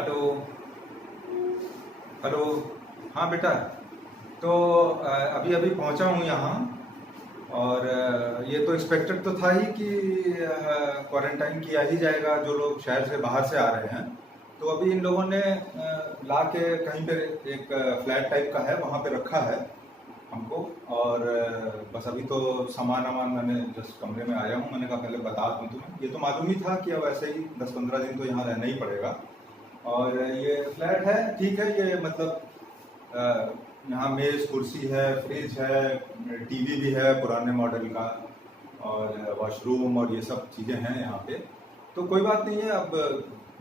Hello. Hello. हाँ बेटा। तो अभी अभी पहुंचा हूँ यहाँ। और ये तो एक्सपेक्टेड तो था ही कि क्वारंटाइन किया ही जाएगा जो लोग शहर से बाहर से आ रहे हैं। तो अभी इन लोगों ने ला के कहीं पे एक फ्लैट टाइप का है वहाँ पे रखा है हमको। और बस अभी तो सामान वामान मैंने जस्ट कमरे में आया हूँ। मैंने कहा पहले बता दूँ तुम्हें, ये तो मालूम ही था कि अब ऐसे ही 10-15 दिन तो यहाँ रहना ही पड़ेगा। और ये फ्लैट है, ठीक है। ये मतलब यहाँ मेज कुर्सी है, फ्रिज है, टीवी भी है पुराने मॉडल का, और वॉशरूम और ये सब चीज़ें हैं यहाँ पे। तो कोई बात नहीं है, अब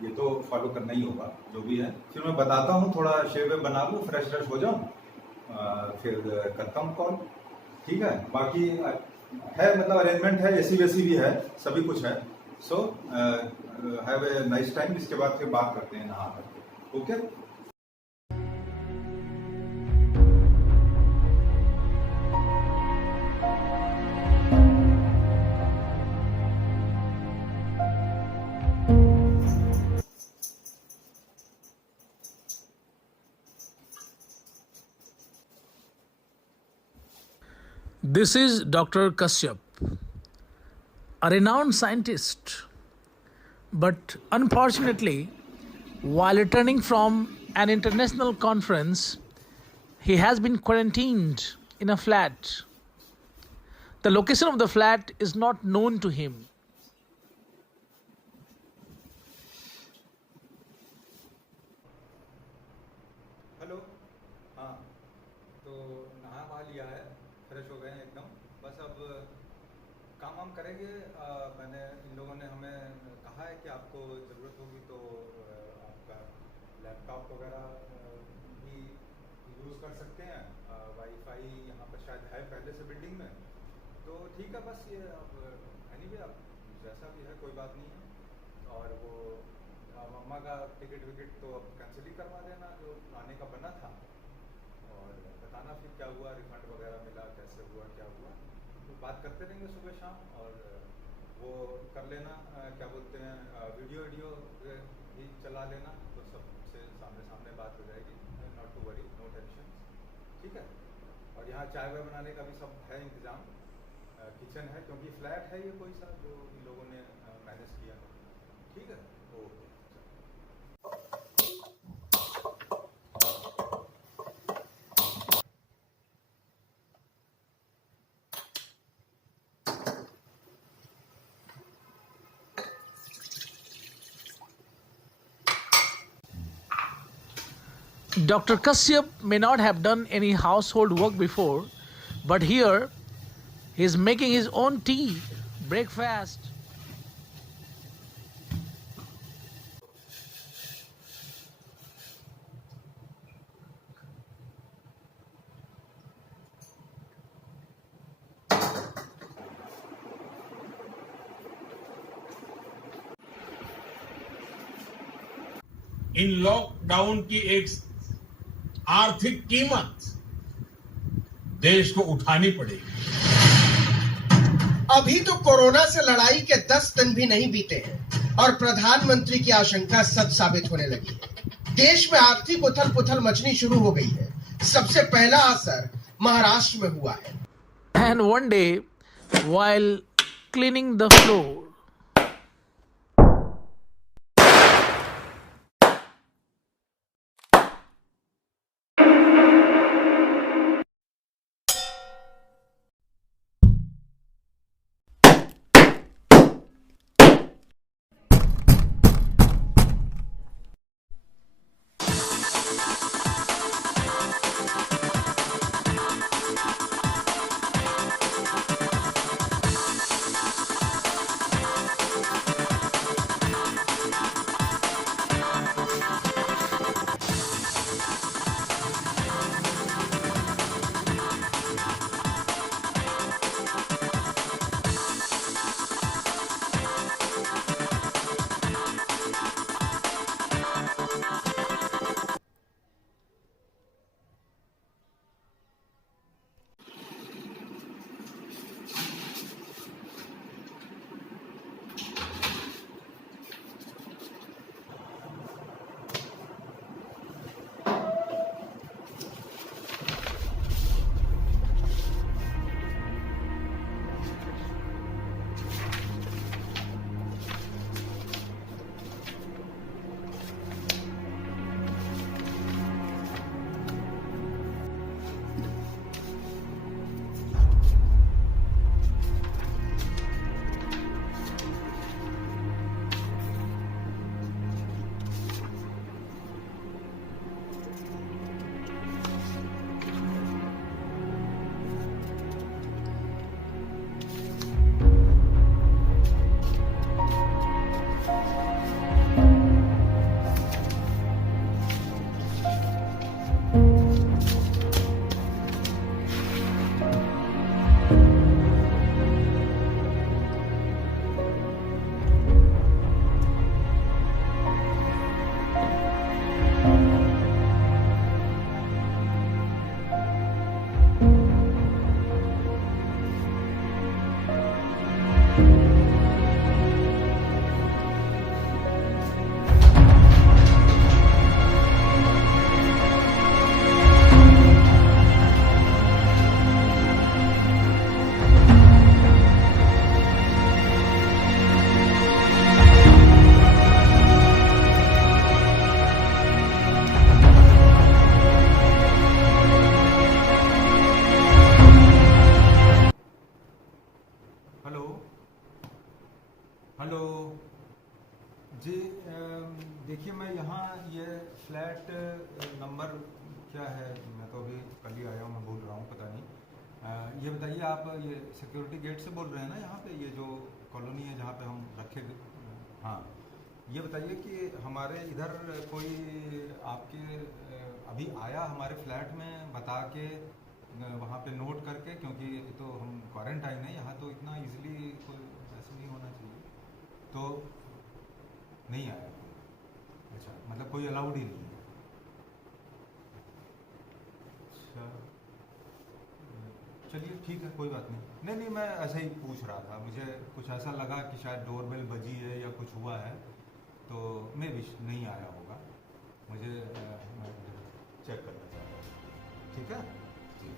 ये तो फॉलो करना ही होगा जो भी है। फिर मैं बताता हूँ, थोड़ा शेव वेव बना लूँ, फ्रेश फ्रेश हो जाऊँ, फिर करता हूँ कॉल। ठीक है। बाकी है मतलब अरेंजमेंट है, एसी वेसी भी है, सभी कुछ है। So have a nice time. इसके बाद फिर बात करते हैं नहा करके। Okay. This is Dr. Kashyap, a renowned scientist. But unfortunately, while returning from an international conference, he has been quarantined in a flat. The location of the flat is not known to him. Hello. हाँ, तो नहा वहा लिया है, fresh हो गए हैं एकदम। बस अब काम वाम करेंगे। मैंने इन लोगों ने हमें कहा है कि आपको ज़रूरत होगी तो आपका लैपटॉप वगैरह भी यूज़ कर सकते हैं। वाईफाई यहाँ पर शायद है पहले से बिल्डिंग में। तो ठीक है, बस ये अब एनीवे अब जैसा भी है कोई बात नहीं है। और वो मम्मा का टिकट विकेट तो अब कैंसिल ही करवा देना जो आने का बना था। और बताना फिर क्या हुआ, रिफंड वगैरह मिला, कैसे हुआ, क्या हुआ। तो बात करते रहेंगे सुबह शाम। और वो कर लेना, क्या बोलते हैं, वीडियो भी चला लेना, तो सबसे सामने सामने बात हो जाएगी। Not to worry, no tension. ठीक है। और यहाँ चाय वाय बनाने का भी सब है इंतज़ाम। किचन है, क्योंकि फ्लैट है ये कोई सा जो इन लोगों ने मैनेज किया। ठीक है। Okay. Dr. Kashyap may not have done any household work before, but here he is making his own tea, breakfast. In lockdown की एक आर्थिक कीमत देश को उठानी पड़ेगी। अभी तो कोरोना से लड़ाई के 10 दिन भी नहीं बीते हैं और प्रधानमंत्री की आशंका सच साबित होने लगी है। देश में आर्थिक उथल पुथल मचनी शुरू हो गई है। सबसे पहला असर महाराष्ट्र में हुआ है। And one day, while cleaning the floor, hello ji, देखिए मैं यहाँ ये फ्लैट नंबर क्या है, मैं तो अभी कल ही आया हूँ, मैं बोल रहा हूँ पता नहीं। ये बताइए, आप ये सिक्योरिटी गेट से बोल रहे हैं ना, यहाँ पे ये जो कॉलोनी है जहाँ पे हम रखे हाँ, ये बताइए कि हमारे इधर कोई आपके अभी आया हमारे फ्लैट में बता के वहाँ पे नोट करके, क्योंकि तो हम क्वारंटाइन है यहाँ, तो इतना इजीली कोई ऐसे नहीं होना चाहिए, तो नहीं आया। अच्छा, मतलब कोई अलाउड ही नहीं है। अच्छा, चलिए ठीक है, कोई बात नहीं। नहीं नहीं, मैं ऐसे ही पूछ रहा था, मुझे कुछ ऐसा लगा कि शायद डोरबेल बजी है या कुछ हुआ है, तो मैं भी नहीं आया होगा, मुझे मैं चेक करना चाह रहा था। ठीक है जी।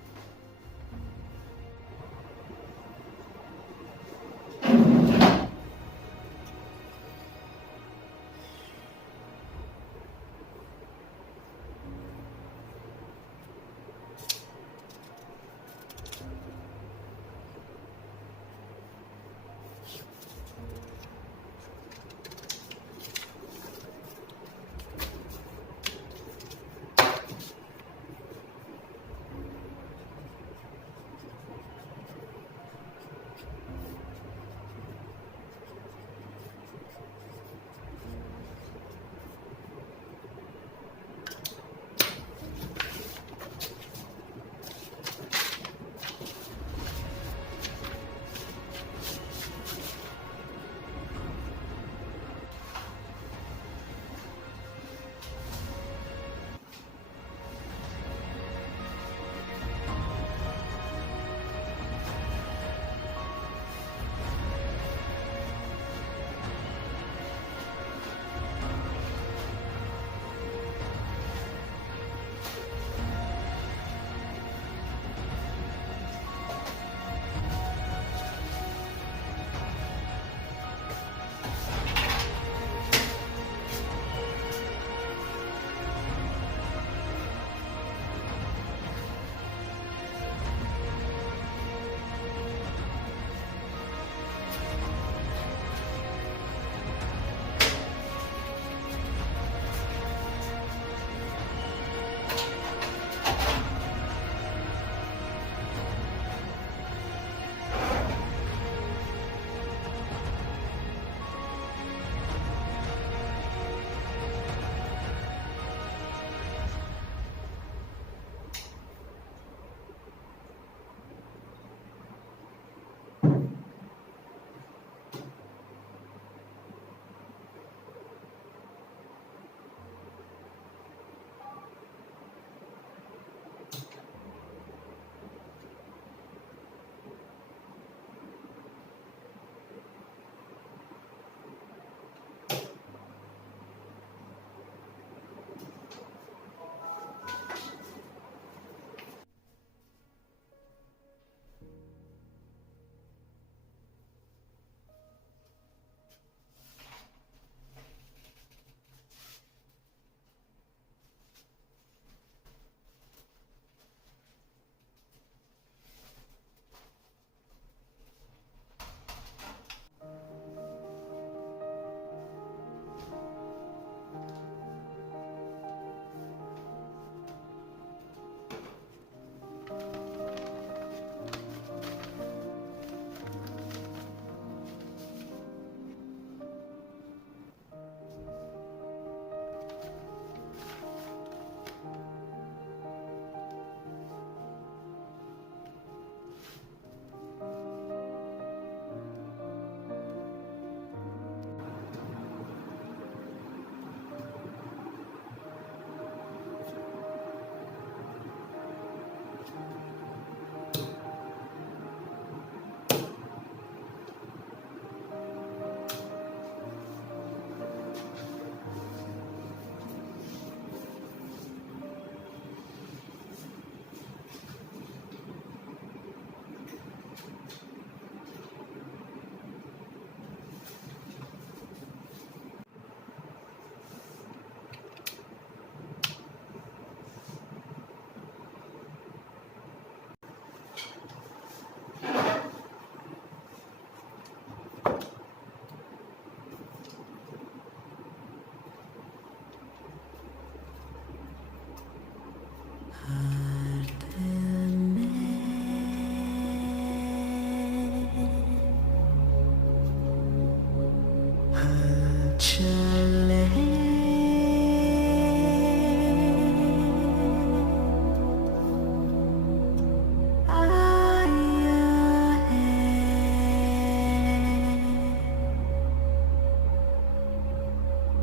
चले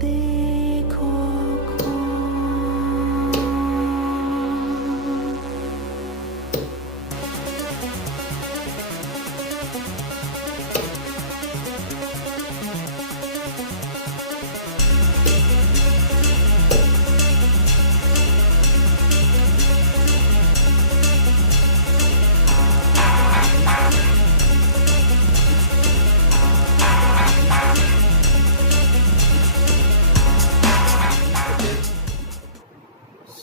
देखो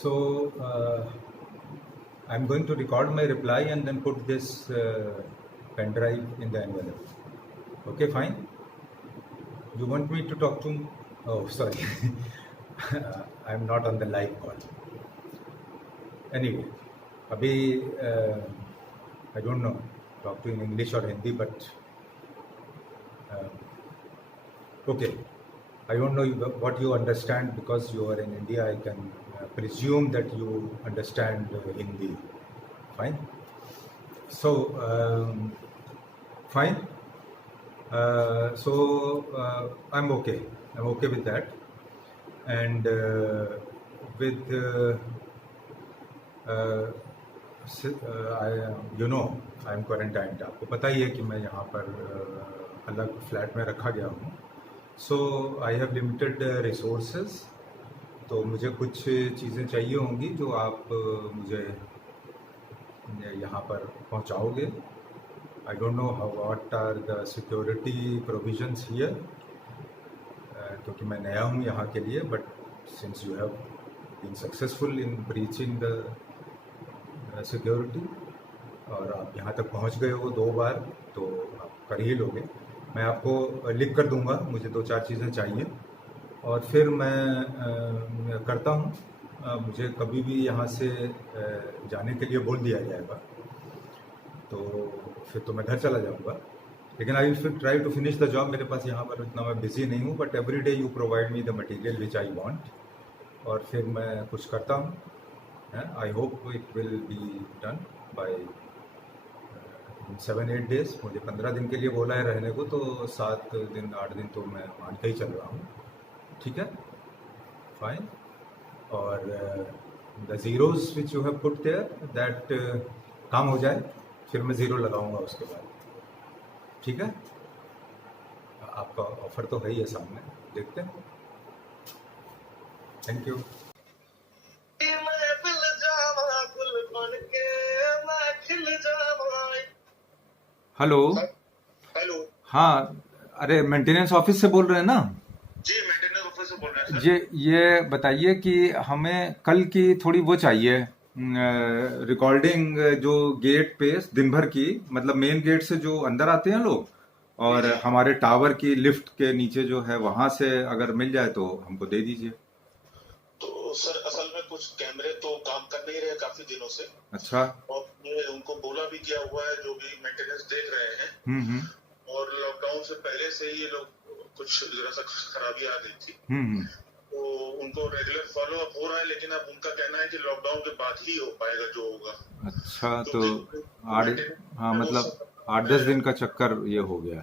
So I'm going to record my reply and then put this pen drive in the envelope. Okay, fine. You want me to talk to? Oh, sorry. I'm not on the live call. Anyway, abhi I don't know. Talk to in English or Hindi, but okay. I don't know what you understand because you are in India. I can presume that you understand Hindi. Fine. So, fine. I'm okay. I'm okay with that. And with I'm quarantined. आपको पता ही है कि मैं यहाँ पर अलग flat में रखा गया हूँ. So I have limited resources. तो मुझे कुछ चीज़ें चाहिए होंगी जो आप मुझे यहाँ पर पहुँचाओगे. I don't know what are the security provisions here. क्योंकि मैं नया हूँ यहाँ के लिए. But since you have been successful in breaching the security और आप यहाँ तक पहुँच गए हो 2 बार, तो आप कर ही लोगे. मैं आपको लिख कर दूंगा. मुझे 2-4 चीज़ें चाहिए और फिर मैं करता हूँ. मुझे कभी भी यहाँ से जाने के लिए बोल दिया जाएगा तो फिर तो मैं घर चला जाऊँगा. लेकिन I will try to finish the job. मेरे पास यहाँ पर इतना मैं बिजी नहीं हूँ. But every day you provide me the material which I want. और फिर मैं कुछ करता हूँ. I hope it will be done by 7-8 days. मुझे 15 दिन के लिए बोला है रहने को, तो 7 दिन 8 दिन तो मैं मान के ही चल रहा हूँ. ठीक है, फाइन. और the zeros which you have put there that काम हो जाए, फिर मैं ज़ीरो लगाऊंगा उसके बाद. ठीक है, आपका ऑफर तो है ही है सामने, देखते हैं. Thank you. हेलो. हेलो. हाँ, अरे मेंटेनेंस ऑफिस से बोल रहे हैं ना जी? मेंटेनेंस ऑफिस से बोल रहे हैं सर. ये बताइए कि हमें कल की थोड़ी वो चाहिए रिकॉर्डिंग, जो गेट पे दिन भर की, मतलब मेन गेट से जो अंदर आते हैं लोग और हमारे टावर की लिफ्ट के नीचे जो है वहां से अगर मिल जाए तो हमको दे दीजिए. तो सर असल में कुछ कैमरे तो काम कर नहीं रहे काफी दिनों से. अच्छा. और ये उनको बोला भी किया हुआ है जो भी मेंटेनेंस देख रहे हैं. और लॉकडाउन से पहले से ही ये लोग कुछ जरा सा खराबी आ गई थी. तो उनको रेगुलर फॉलो अप हो रहा है. लेकिन अब उनका कहना है कि लॉकडाउन के बाद ही हो पाएगा जो होगा. अच्छा. तो हाँ, मतलब 8-10 दिन का चक्कर ये हो गया,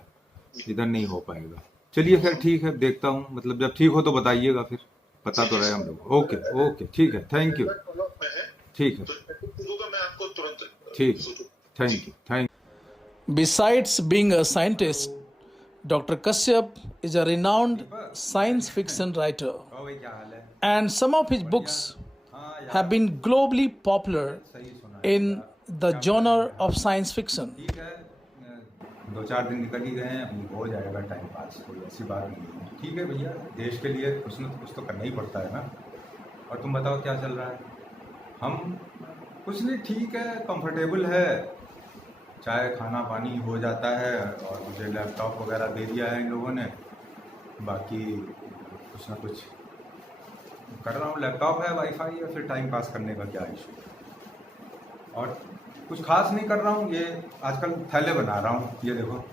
इधर नहीं हो पाएगा. चलिए फिर ठीक है, देखता हूँ. मतलब जब ठीक हो तो बताइएगा, फिर पता तो रहे हम लोग. ओके ओके, ठीक है. Thank you. ठीक है, मैं आपको तुरंत. ठीक. Thank you. Thank. Besides being a scientist, Dr. Kashyap is a renowned science fiction writer, and some of his books have been globally popular in the genre of science fiction. ठीक है, 2-4 दिन निकल ही गए हैं, अभी हो जाएगा टाइम पास, कोई ऐसी बात नहीं है. ठीक है भैया, देश के लिए कुछ न कुछ तो करना ही पड़ता है ना. और तुम बताओ क्या चल रहा है? हम कुछ नहीं, ठीक है, कंफर्टेबल है. चाय खाना पानी हो जाता है और मुझे लैपटॉप वगैरह दे दिया है इन लोगों ने. बाकी कुछ ना कुछ कर रहा हूँ. लैपटॉप है, वाईफाई है, फिर टाइम पास करने का क्या इशू. और कुछ खास नहीं कर रहा हूँ. ये आजकल थैले बना रहा हूँ, ये देखो.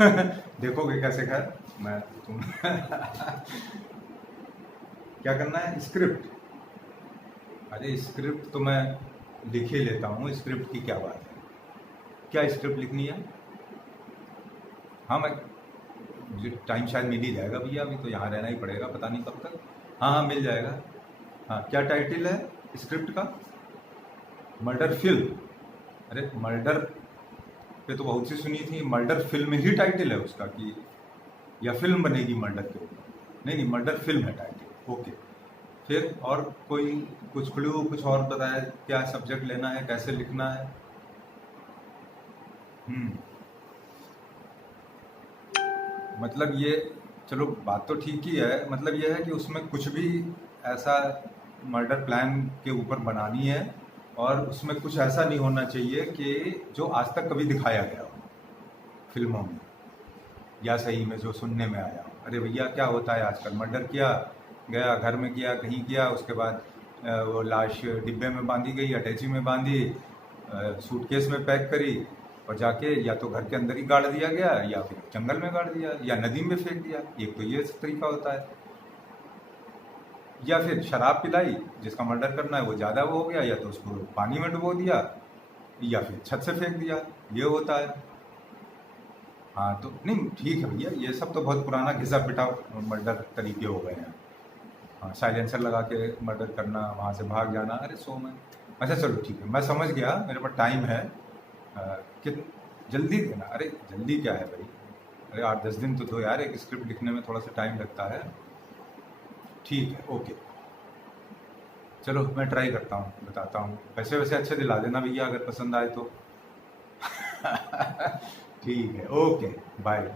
देखोगे कैसे? खैर मैं तुम क्या करना है? स्क्रिप्ट। अरे स्क्रिप्ट तो मैं लिख ही लेता हूँ, स्क्रिप्ट की क्या बात है? क्या स्क्रिप्ट लिखनी है? हाँ मैं, मुझे टाइम शायद मिल ही जाएगा भैया, अभी तो यहाँ रहना ही पड़ेगा, पता नहीं कब तक। हाँ मिल जाएगा। हाँ क्या टाइटल है स्क्रिप्ट का? Murder film. अरे मर्डर पे तो बहुत सी सुनी थी, मर्डर फिल्म ही टाइटल है उसका कि या फिल्म बनेगी मर्डर के ऊपर? नहीं, मर्डर फिल्म है टाइटल। ओके, फिर और कोई कुछ क्लू, कुछ और बताया? क्या सब्जेक्ट लेना है, कैसे लिखना है? मतलब ये, चलो बात तो ठीक ही है, मतलब ये है कि उसमें कुछ भी ऐसा मर्डर प्लान के ऊपर बनानी है और उसमें कुछ ऐसा नहीं होना चाहिए कि जो आज तक कभी दिखाया गया हो फिल्मों में या सही में जो सुनने में आया हो। अरे भैया क्या होता है आजकल, मर्डर किया गया, घर में किया, कहीं किया, उसके बाद वो लाश डिब्बे में बांधी गई, अटैची में बांधी, सूटकेस में पैक करी और जाके या तो घर के अंदर ही गाड़ दिया गया या फिर जंगल में गाड़ दिया या नदी में फेंक दिया। एक तो ये तरीका होता है। या फिर शराब पिलाई, जिसका मर्डर करना है वो ज़्यादा वो हो गया, या तो उसको पानी में डुबो दिया या फिर छत से फेंक दिया, ये होता है। हाँ तो नहीं ठीक है भैया, ये सब तो बहुत पुराना घिसा पिटा मर्डर तरीके हो गए हैं। हाँ साइलेंसर लगा के मर्डर करना, वहाँ से भाग जाना, अरे सो में। अच्छा चलो ठीक है, मैं समझ गया, मेरे पास टाइम है। कि जल्दी देना? अरे जल्दी क्या है भाई, अरे 8-10 दिन तो दो यार, एक स्क्रिप्ट लिखने में थोड़ा सा टाइम लगता है। ठीक है ओके, चलो मैं ट्राई करता हूँ, बताता हूँ। पैसे वैसे अच्छे दिला देना भैया अगर पसंद आए तो। ठीक है ओके बाय।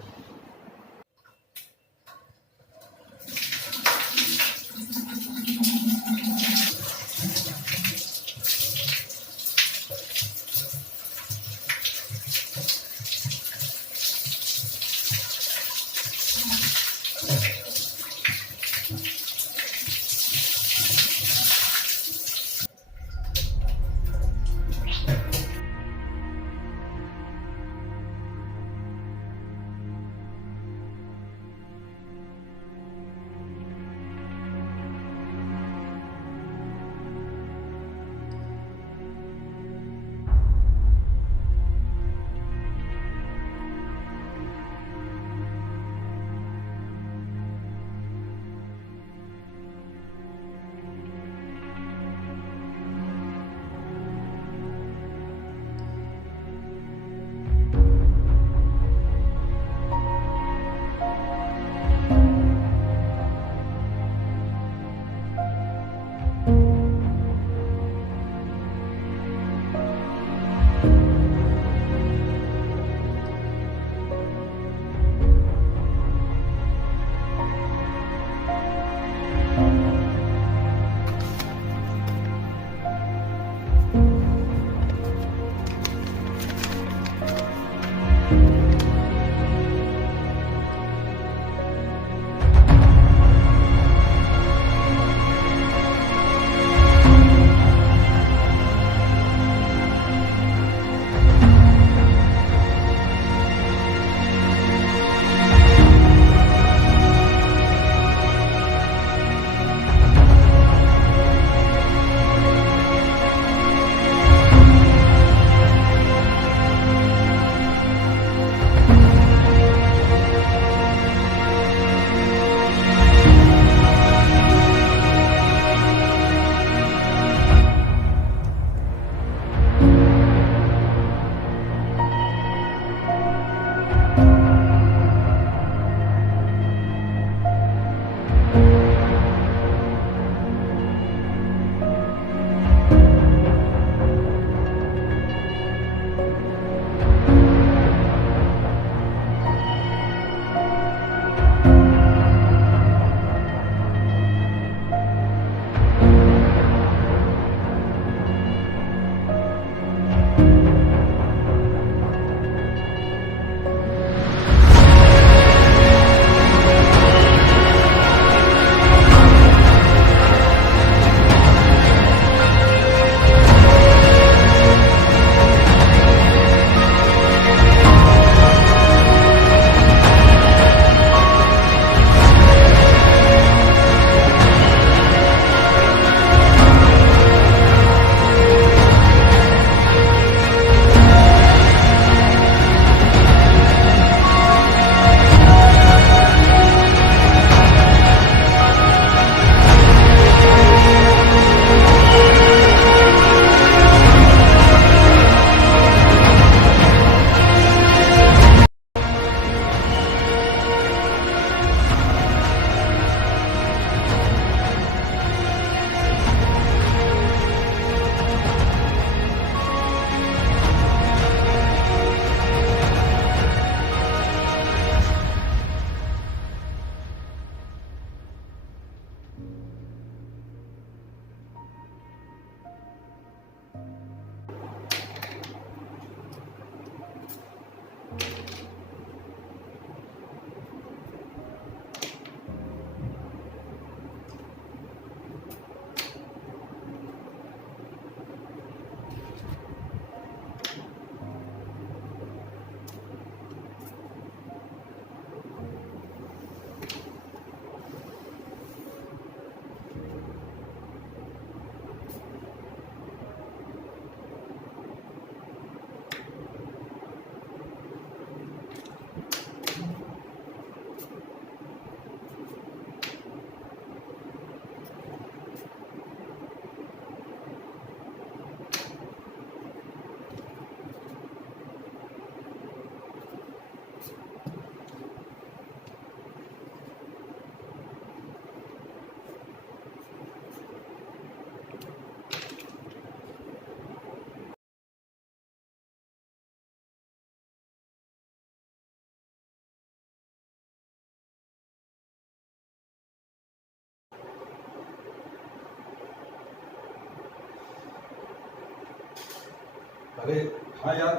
अरे हाँ यार,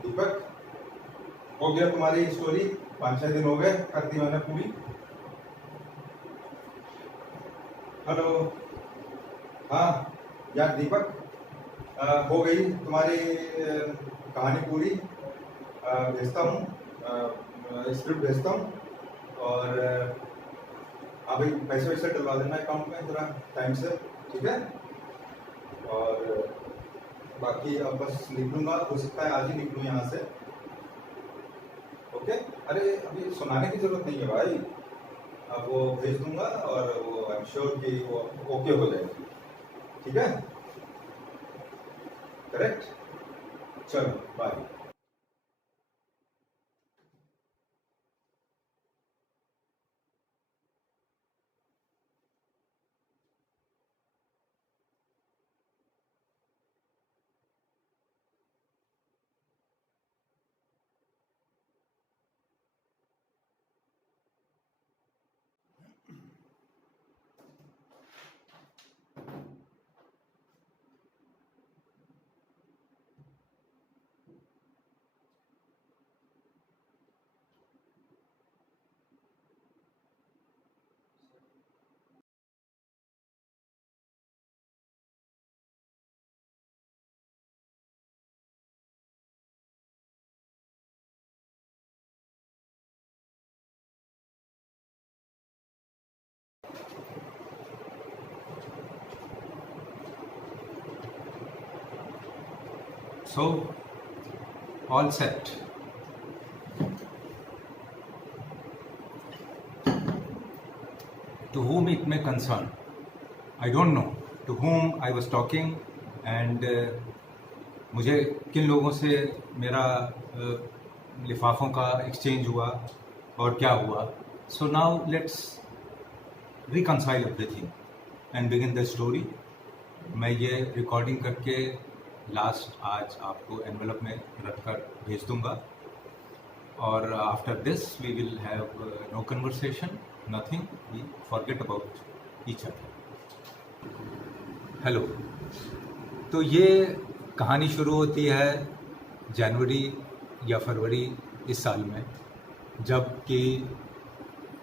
दीपक, हो गया तुम्हारी स्टोरी? 5-6 दिन हो गए, कर दी मैंने पूरी। हेलो, हाँ यार दीपक, हो गई तुम्हारी कहानी पूरी। भेजता हूँ, स्क्रिप्ट भेजता हूँ, और हाँ भाई, पैसे वैसे डलवा देना अकाउंट में थोड़ा टाइम से, ठीक है? और बाकी अब बस निकलूंगा, हो सकता है आज ही निकलूँ यहाँ से। ओके, अरे अभी सुनाने की जरूरत नहीं है भाई, अब वो भेज दूंगा और वो आई एम श्योर कि वो ओके हो जाएगी, ठीक है? करेक्ट, चलो bye. So, all set. To whom it may concern, I don't know to whom I was talking, and मुझे किन लोगों से मेरा लिफाफों का एक्सचेंज हुआ और क्या हुआ. So now let's reconcile everything and begin the story. मैं ये रिकॉर्डिंग करके लास्ट आज आपको एनवेलप में रख कर भेज दूंगा, और after this we will have no conversation, nothing, we forget about each other. Hello. तो ये कहानी शुरू होती है जनवरी या फरवरी इस साल में, जब कि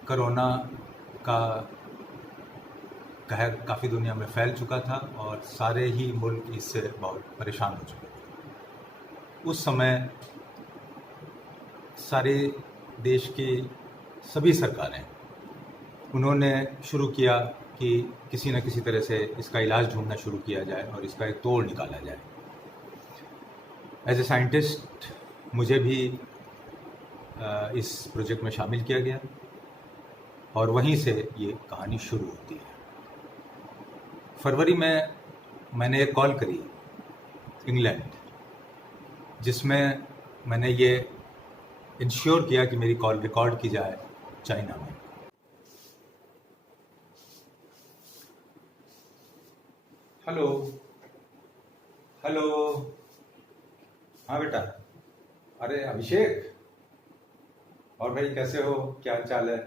कोरोना का कहर काफ़ी दुनिया में फैल चुका था और सारे ही मुल्क इससे बहुत परेशान हो चुके थे. उस समय सारे देश की सभी सरकारें, उन्होंने शुरू किया कि किसी न किसी तरह से इसका इलाज ढूंढना शुरू किया जाए और इसका एक तोड़ निकाला जाए. एज ए साइंटिस्ट मुझे भी इस प्रोजेक्ट में शामिल किया गया, और वहीं से ये कहानी शुरू होती है. फरवरी में मैंने एक कॉल करी इंग्लैंड, जिसमें मैंने ये इंश्योर किया कि मेरी कॉल रिकॉर्ड की जाए चाइना में. हेलो, हेलो, हाँ बेटा. अरे अभिषेक, और भाई कैसे हो, क्या हाल चाल है?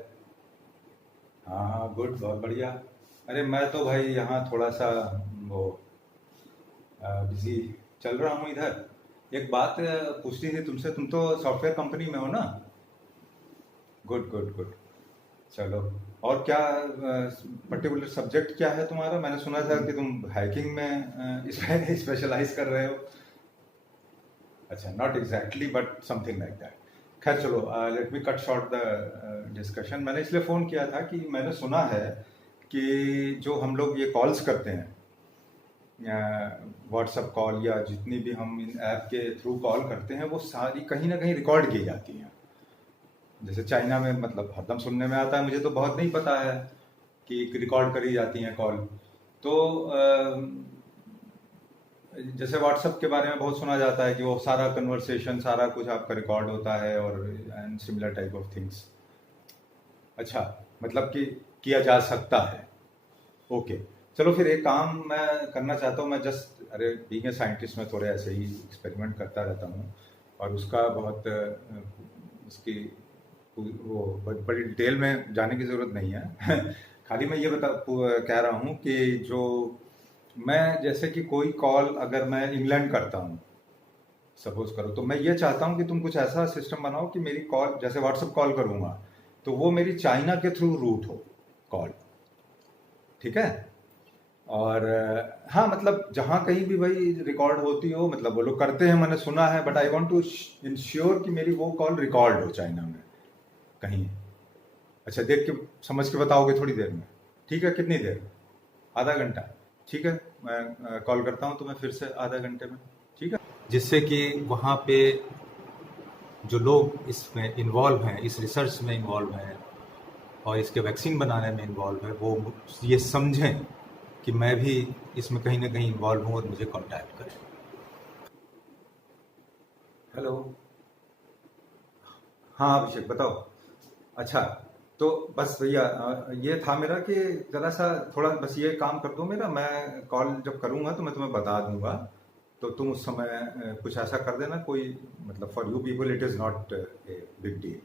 हाँ हाँ, गुड, बहुत बढ़िया. अरे मैं तो भाई यहाँ थोड़ा सा वो बिजी चल रहा हूँ इधर. एक बात पूछनी थी तुमसे, तुम तो सॉफ्टवेयर कंपनी में हो ना? Good good good. चलो, और क्या पर्टिकुलर सब्जेक्ट क्या है तुम्हारा? मैंने सुना था कि तुम हैकिंग में स्पेशलाइज कर रहे हो. अच्छा, not exactly but something like that. खैर चलो, let me cut short the discussion. मैंने इसलिए फ़ोन किया था कि मैंने सुना है कि जो हम लोग ये कॉल्स करते हैं, व्हाट्सएप कॉल या जितनी भी हम इन ऐप के थ्रू कॉल करते हैं, वो सारी कहीं ना कहीं रिकॉर्ड की जाती हैं. जैसे चाइना में, मतलब हरदम सुनने में आता है, मुझे तो बहुत नहीं पता है कि रिकॉर्ड करी जाती हैं कॉल. तो जैसे व्हाट्सएप के बारे में बहुत सुना जाता है कि वो सारा कन्वर्सेशन, सारा कुछ आपका रिकॉर्ड होता है, और and similar type of things. अच्छा, मतलब कि किया जा सकता है. ओके, चलो फिर एक काम मैं करना चाहता हूँ. मैं जस्ट, अरे बीइंग ए साइंटिस्ट में थोड़े ऐसे ही एक्सपेरिमेंट करता रहता हूँ, और उसका बहुत उसकी वो बड़ी डिटेल में जाने की ज़रूरत नहीं है. खाली मैं ये कह रहा हूँ कि जो मैं, जैसे कि कोई कॉल अगर मैं इंग्लैंड करता हूँ, सपोज करो, तो मैं ये चाहता हूँ कि तुम कुछ ऐसा सिस्टम बनाओ कि मेरी कॉल, जैसे व्हाट्सएप कॉल करूँगा तो वो मेरी चाइना के थ्रू रूट हो कॉल, ठीक है। और हाँ, मतलब जहाँ कहीं भी भाई रिकॉर्ड होती हो, मतलब वो लोग करते हैं, मैंने सुना है, but I want to ensure कि मेरी वो कॉल रिकॉर्ड हो चाइना में कहीं। अच्छा, देख के समझ के बताओगे थोड़ी देर में, ठीक है? कितनी देर? आधा घंटा, ठीक है। मैं कॉल करता हूँ तुम्हें फिर से आधा घंटे में, ठीक है। जिससे कि वहाँ पे जो लोग इसमें इन्वॉल्व हैं, इस रिसर्च में इन्वॉल्व हैं और इसके वैक्सीन बनाने में इन्वॉल्व है, वो ये समझें कि मैं भी इसमें कहीं ना कहीं इन्वॉल्व हूँ और मुझे कांटेक्ट करें। हेलो, हाँ अभिषेक बताओ। अच्छा, तो बस भैया ये था मेरा कि ज़रा सा थोड़ा बस ये काम कर दो मेरा, मैं कॉल जब करूँगा तो मैं तुम्हें बता दूंगा, तो तुम उस समय कुछ ऐसा कर देना, कोई मतलब for you people it is not a big deal.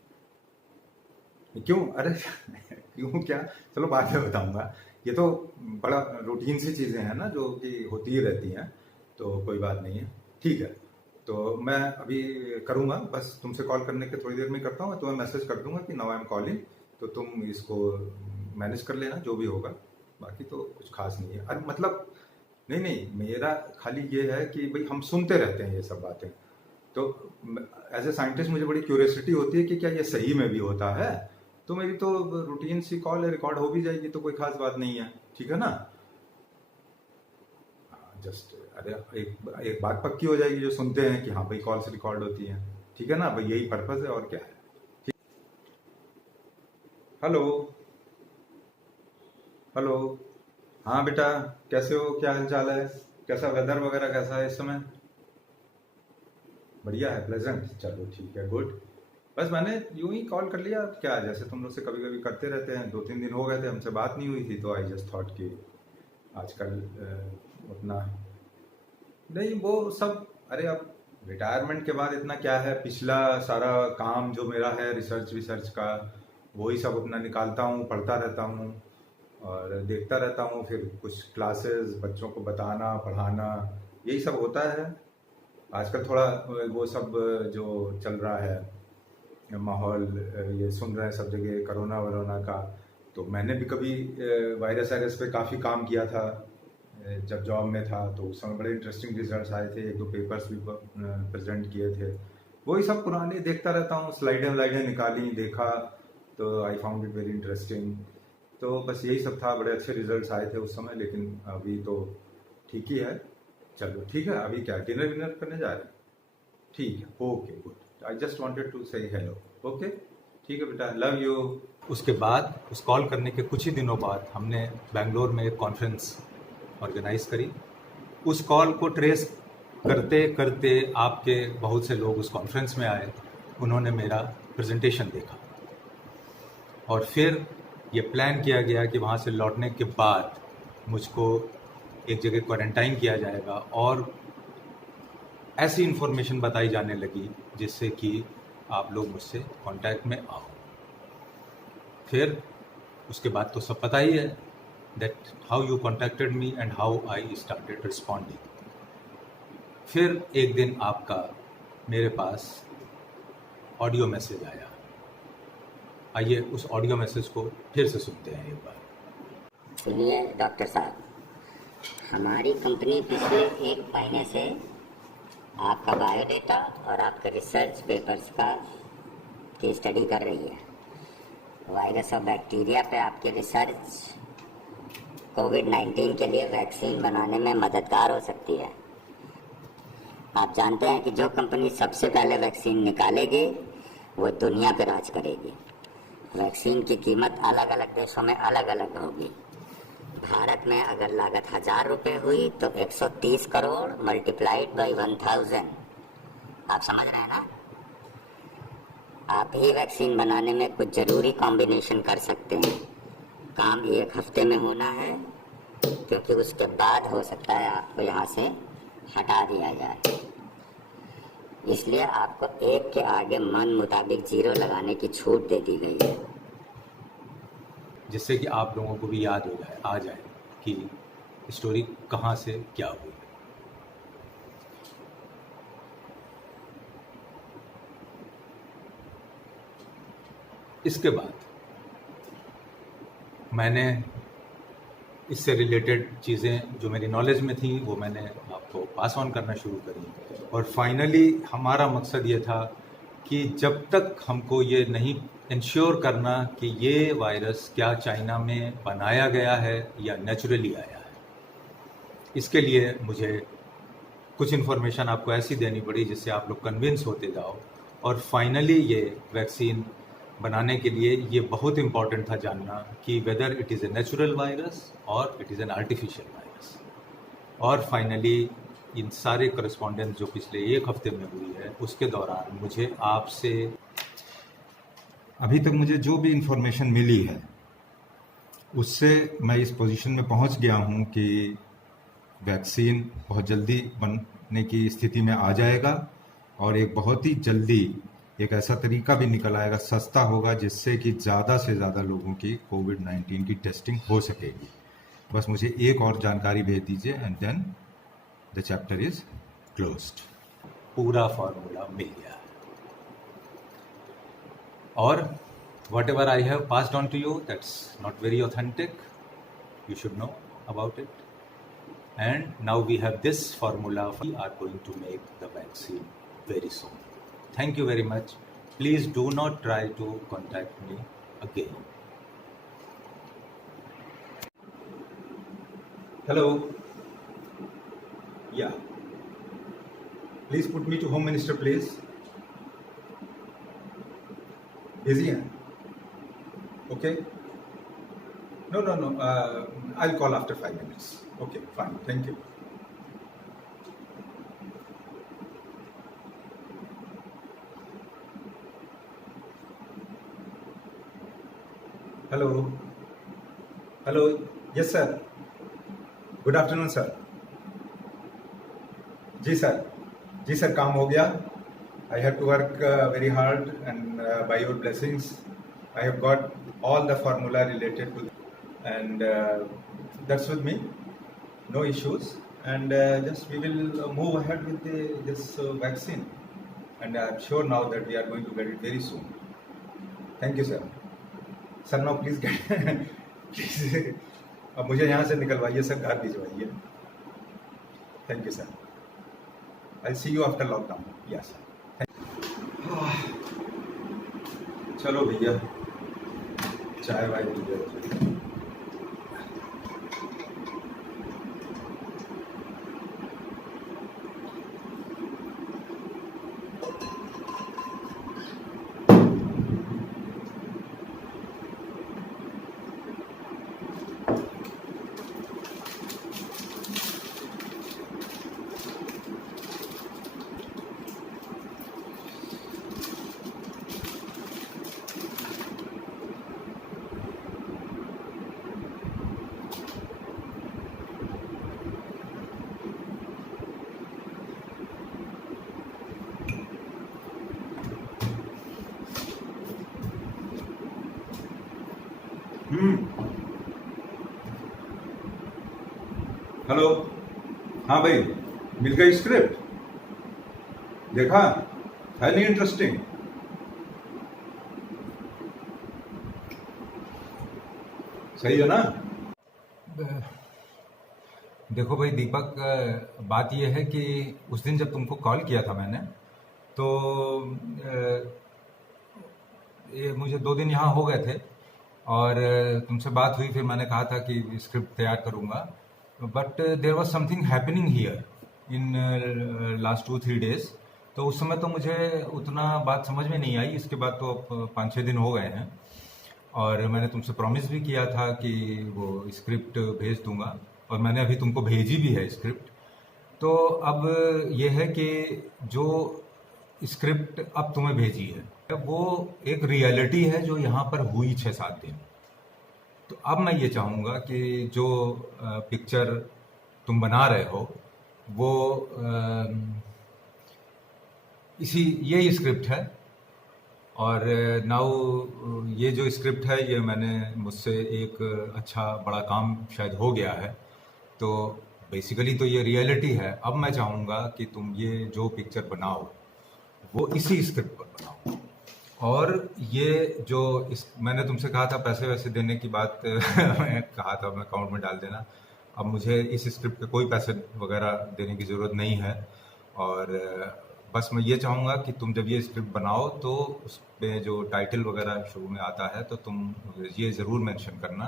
क्यों? अरे क्यों क्या, चलो बाद में बताऊंगा। ये तो बड़ा रूटीन सी चीज़ें हैं ना जो कि होती ही रहती हैं, तो कोई बात नहीं है, ठीक है। तो मैं अभी करूँगा, बस तुमसे कॉल करने के थोड़ी देर में करता हूँ, तुम्हें मैसेज कर दूंगा कि नाउ आई एम कॉलिंग, तो तुम इसको मैनेज कर लेना जो भी होगा, बाकी तो कुछ खास नहीं है। अरे मतलब नहीं, मेरा खाली ये है कि भाई हम सुनते रहते हैं ये सब बातें, तो एज ए साइंटिस्ट मुझे बड़ी क्यूरियोसिटी होती है कि क्या ये सही में भी होता है। तो मेरी तो रूटीन सी कॉल है, रिकॉर्ड हो भी जाएगी, तो कोई खास बात नहीं है, ठीक है ना। जस्ट अरे एक बात पक्की हो जाएगी जो सुनते हैं कि हाँ भाई कॉल से रिकॉर्ड होती है, ठीक है ना भाई, यही पर्पस है और क्या है। ठीक, हेलो हेलो, हाँ बेटा कैसे हो, क्या हाल चाल है, कैसा वेदर वगैरह कैसा है इस समय? बढ़िया है, प्लेजेंट, चलो ठीक है, गुड। बस मैंने यूं ही कॉल कर लिया, क्या जैसे तुम लोग से कभी कभी करते रहते हैं, 2-3 दिन हो गए थे हमसे बात नहीं हुई थी, तो आई जस्ट थॉट कि आजकल उतना नहीं वो सब, अरे अब रिटायरमेंट के बाद इतना क्या है, पिछला सारा काम जो मेरा है रिसर्च का, वही सब अपना निकालता हूँ, पढ़ता रहता हूँ और देखता रहता हूँ, फिर कुछ क्लासेस बच्चों को बताना पढ़ाना, यही सब होता है। आजकल थोड़ा वो सब जो चल रहा है माहौल, ये सुन रहे हैं सब जगह कोरोना वरोना का, तो मैंने भी कभी वायरस पे काफ़ी काम किया था जब जॉब में था, तो उस समय बड़े इंटरेस्टिंग रिजल्ट्स आए थे, 1-2 पेपर्स भी प्रेजेंट किए थे, वही सब पुराने देखता रहता हूँ, स्लाइडें निकाली, देखा, तो I found it very interesting. तो बस यही सब था, बड़े अच्छे रिजल्ट्स आए थे उस समय, लेकिन अभी तो ठीक ही है। चलो ठीक है, अभी क्या डिनर विनर करने जा रहे हैं? ठीक है, okay good, I just wanted to say hello, okay ठीक है बेटा, लव यू। उसके बाद उस कॉल करने के कुछ ही दिनों बाद हमने बेंगलोर में एक कॉन्फ्रेंस ऑर्गेनाइज करी। उस कॉल को ट्रेस करते करते आपके बहुत से लोग उस कॉन्फ्रेंस में आए, उन्होंने मेरा प्रेजेंटेशन देखा और फिर ये प्लान किया गया कि वहाँ से लौटने के बाद मुझको एक जगह क्वारंटाइन किया जाएगा और ऐसी इन्फॉर्मेशन बताई जाने लगी जिससे कि आप लोग मुझसे कांटेक्ट में आओ। फिर उसके बाद तो सब पता ही है that how you contacted me and how I started responding. फिर एक दिन आपका मेरे पास ऑडियो मैसेज आया, आइए उस ऑडियो मैसेज को फिर से सुनते हैं एक बार। सुनिए डॉक्टर साहब, हमारी कंपनी पिछले 1 महीने से आपका बायोडेटा और आपके रिसर्च पेपर्स की स्टडी कर रही है। वायरस और बैक्टीरिया पे आपकी रिसर्च कोविड-19 के लिए वैक्सीन बनाने में मददगार हो सकती है। आप जानते हैं कि जो कंपनी सबसे पहले वैक्सीन निकालेगी वो दुनिया पे राज करेगी। वैक्सीन की कीमत अलग अलग देशों में अलग अलग होगी। भारत में अगर लागत 1000 रुपये हुई तो 130 करोड़ मल्टीप्लाइड बाई 1000। आप समझ रहे हैं ना? आप ही वैक्सीन बनाने में कुछ जरूरी कॉम्बिनेशन कर सकते हैं। काम 1 हफ्ते में होना है, क्योंकि उसके बाद हो सकता है आपको यहाँ से हटा दिया जाए। इसलिए आपको 1 के आगे मन मुताबिक 0 लगाने की छूट दे दी गई है, जिससे कि आप लोगों को भी याद आ जाए कि स्टोरी कहाँ से क्या हुई। इसके बाद मैंने इससे रिलेटेड चीज़ें जो मेरी नॉलेज में थी वो मैंने आपको पास ऑन करना शुरू करी। और फाइनली हमारा मकसद ये था कि जब तक हमको ये नहीं इंश्योर करना कि ये वायरस क्या चाइना में बनाया गया है या नेचुरली आया है, इसके लिए मुझे कुछ इन्फॉर्मेशन आपको ऐसी देनी पड़ी जिससे आप लोग कन्विंस होते जाओ। और फाइनली ये वैक्सीन बनाने के लिए ये बहुत इम्पॉर्टेंट था जानना कि whether it is a natural virus और it is an artificial virus. और फाइनली इन सारे करस्पॉन्डेंस जो पिछले एक हफ्ते में हुई है उसके दौरान मुझे आपसे अभी तक मुझे जो भी इन्फॉर्मेशन मिली है उससे मैं इस पोजीशन में पहुंच गया हूं कि वैक्सीन बहुत जल्दी बनने की स्थिति में आ जाएगा और एक बहुत ही जल्दी एक ऐसा तरीका भी निकल आएगा, सस्ता होगा, जिससे कि ज़्यादा से ज़्यादा लोगों की कोविड-19 की टेस्टिंग हो सकेगी। बस मुझे एक और जानकारी भेज दीजिए and then the chapter is closed. पूरा फॉर्मूला मिल गया और whatever I have passed on to you that's not very authentic, you should know about it. And now we have this formula. We are going to make the vaccine very soon. Thank you very much. Please do not try to contact me again. Hello. Yeah. Please put me to Home Minister, please. Busy, huh? Okay. No. I'll call after 5 minutes. Okay, fine. Thank you. Hello. Yes, sir. Good afternoon, sir. Ji sir, काम हो गया. I have to work very hard, and by your blessings, I have got all the formula related to, and that's with me. No issues, and just we will move ahead with this vaccine, and I'm sure now that we are going to get it very soon. Thank you, sir. Sir, now please get please अब मुझे यहाँ से निकलवाइए sir, घर भिजवाइए. Thank you, sir. I'll see you after lockdown. Yes. चलो भैया, चाय वाय पीजिए. Hello. हाँ भाई, मिल गई स्क्रिप्ट? देखा है नहीं इंटरेस्टिंग? सही है ना? देखो भाई दीपक, बात यह है कि उस दिन जब तुमको कॉल किया था मैंने, तो ये मुझे 2 दिन यहाँ हो गए थे और तुमसे बात हुई. फिर मैंने कहा था कि स्क्रिप्ट तैयार करूँगा, but there was something happening here in last 2-3 days. तो उस समय तो मुझे उतना बात समझ में नहीं आई. इसके बाद तो अब 5-6 दिन हो गए हैं और मैंने तुमसे प्रॉमिस भी किया था कि वो स्क्रिप्ट भेज दूंगा और मैंने अभी तुमको भेजी भी है स्क्रिप्ट. तो अब ये है कि जो स्क्रिप्ट अब तुम्हें भेजी है वो एक रियलिटी है जो यहाँ पर हुई 6-7 दिन. तो अब मैं ये चाहूँगा कि जो पिक्चर तुम बना रहे हो वो ये स्क्रिप्ट है. और नाउ ये जो स्क्रिप्ट है ये मैंने मुझसे एक अच्छा बड़ा काम शायद हो गया है. तो बेसिकली तो ये रियलिटी है. अब मैं चाहूँगा कि तुम ये जो पिक्चर बनाओ वो इसी स्क्रिप्ट पर बनाओ और ये जो मैंने तुमसे कहा था पैसे वैसे देने की बात मैं कहा था मैं अकाउंट में डाल देना। अब मुझे इस स्क्रिप्ट पे कोई पैसे वगैरह देने की ज़रूरत नहीं है। और बस मैं ये चाहूँगा कि तुम जब ये स्क्रिप्ट बनाओ तो उस पे जो टाइटल वगैरह शुरू में आता है तो तुम ये ज़रूर मेंशन करना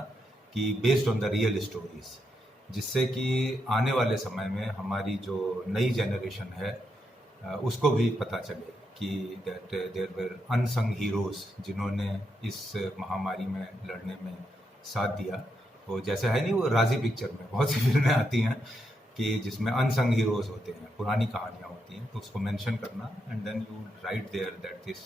कि based on the real stories, जिससे कि आने वाले समय में हमारी जो नई जनरेशन है उसको भी पता चले कि that there were unsung heroes जिन्होंने इस महामारी में लड़ने में साथ दिया। वो जैसे है नहीं, वो राजी पिक्चर में बहुत सी फिल्में आती हैं कि जिसमें अनसंग हीरोज होते हैं, पुरानी कहानियाँ होती हैं, तो उसको मेंशन करना and then you write there that this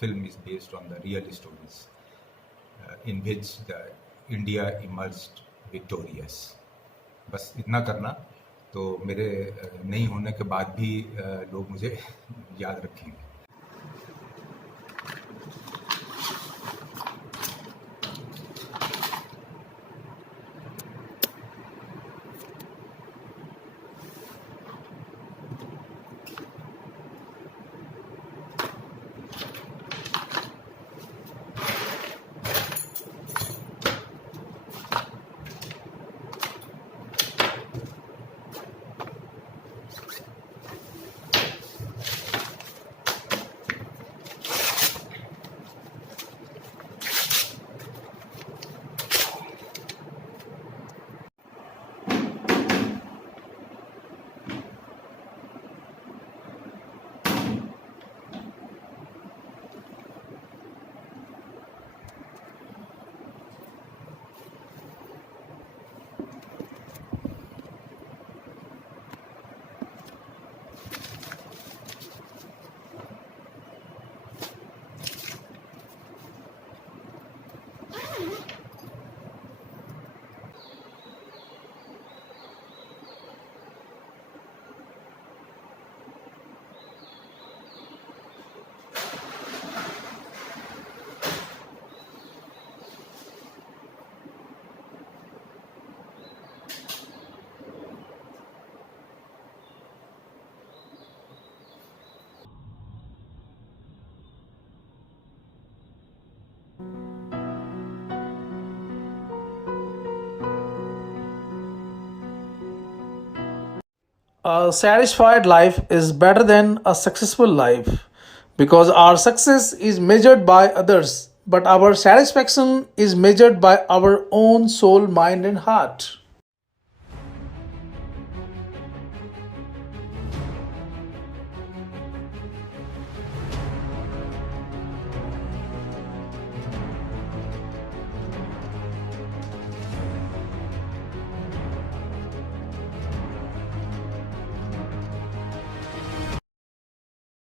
film is based on the real stories in which the India emerged victorious. बस इतना करना तो मेरे नहीं होने के बाद भी लोग मुझे याद रखेंगे। A satisfied life is better than a successful life because our success is measured by others, but our satisfaction is measured by our own soul, mind, and heart.